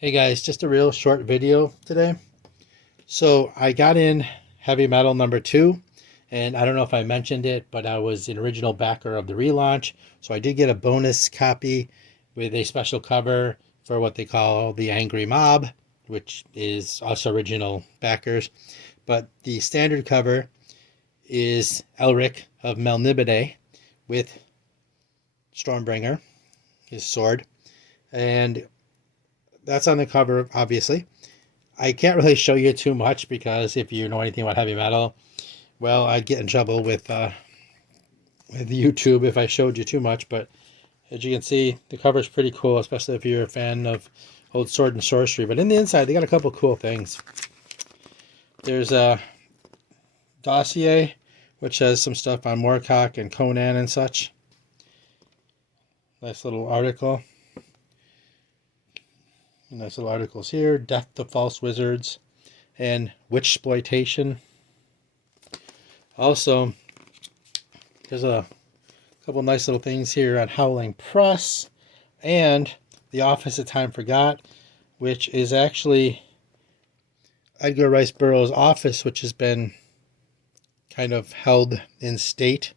Hey guys, just a real short video today. So I got in Heavy Metal #2, and I don't know if I mentioned it, but I was an original backer of the relaunch. So I did get a bonus copy with a special cover for what they call the Angry Mob, which is also original backers. But the standard cover is Elric of Melnibone with Stormbringer, his sword. And that's on the cover, obviously. I can't really show you too much because if you know anything about heavy metal, well, I'd get in trouble with YouTube if I showed you too much. But as you can see, the cover is pretty cool, especially if you're a fan of old sword and sorcery. But in the inside, they got a couple cool things. There's a dossier, which has some stuff on Moorcock and Conan and such. Nice little article. Nice little articles here. Death to False Wizards and Witchsploitation. Also, there's a couple nice little things here on Howling Press and The Office of Time Forgot, which is actually Edgar Rice Burroughs' office, which has been kind of held in state.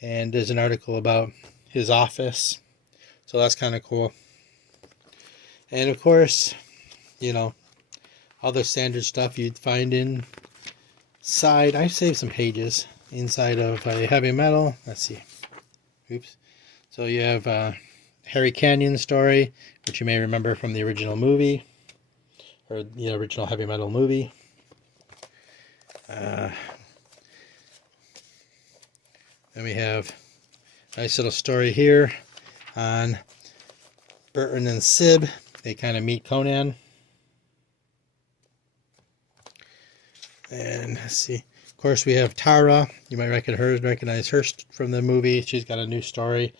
And there's an article about his office. So that's kind of cool. And of course, you know, all the standard stuff you'd find inside. I saved some pages inside of a heavy metal. Let's see. Oops. So you have Harry Canyon story, which you may remember from the original movie, or the original heavy metal movie. Then we have a nice little story here on Burton and Sib. They kind of meet Conan. And let's see. Of course, we have Tara. You might recognize her from the movie. She's got a new story.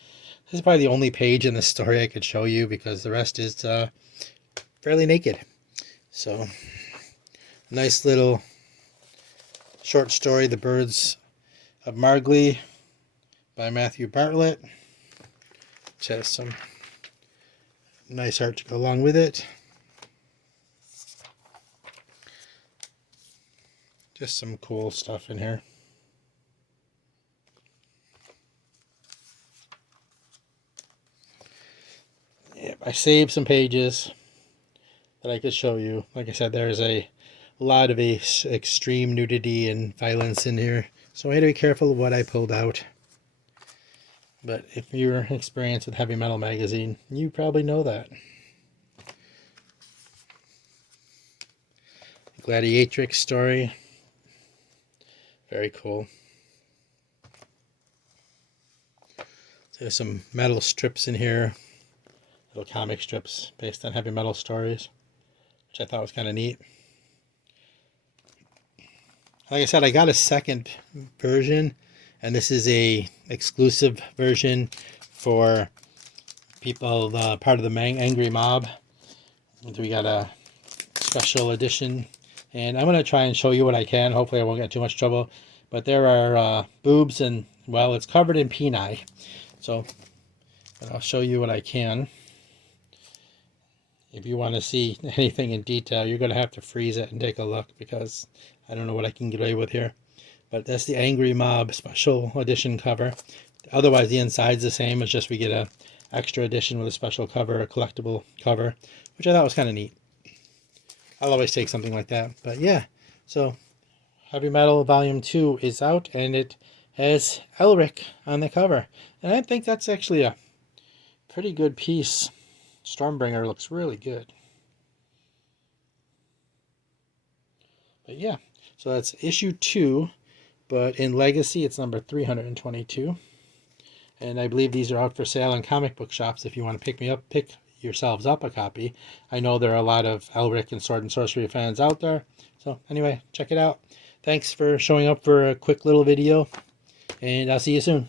This is probably the only page in the story I could show you because the rest is fairly naked. So, nice little short story, The Birds of Margley by Matthew Bartlett, which has some nice art to go along with it. Just some cool stuff in here. Yep, I saved some pages that I could show you. Like I said, there's a lot of extreme nudity and violence in here, so I had to be careful of what I pulled out. But if you're experienced with Heavy Metal magazine, you probably know that. Gladiatrix story. Very cool. There's some metal strips in here. Little comic strips based on heavy metal stories, which I thought was kind of neat. Like I said, I got a second version, and this is a exclusive version for people part of the Angry Mob. We got a special edition, and I'm going to try and show you what I can. Hopefully I won't get too much trouble. But there are boobs, and, well, it's covered in peni. So I'll show you what I can. If you want to see anything in detail, you're going to have to freeze it and take a look, because I don't know what I can get away with here. But that's the Angry Mob special edition cover. Otherwise, the inside's the same. It's just we get a extra edition with a special cover, a collectible cover, which I thought was kind of neat. I'll always take something like that. But yeah, so Heavy Metal Volume 2 is out, and it has Elric on the cover. And I think that's actually a pretty good piece. Stormbringer looks really good. But yeah, so that's issue 2. But in Legacy, it's number 322. And I believe these are out for sale in comic book shops if you want to pick yourselves up a copy. I know there are a lot of Elric and Sword and Sorcery fans out there. So anyway, check it out. Thanks for showing up for a quick little video, and I'll see you soon.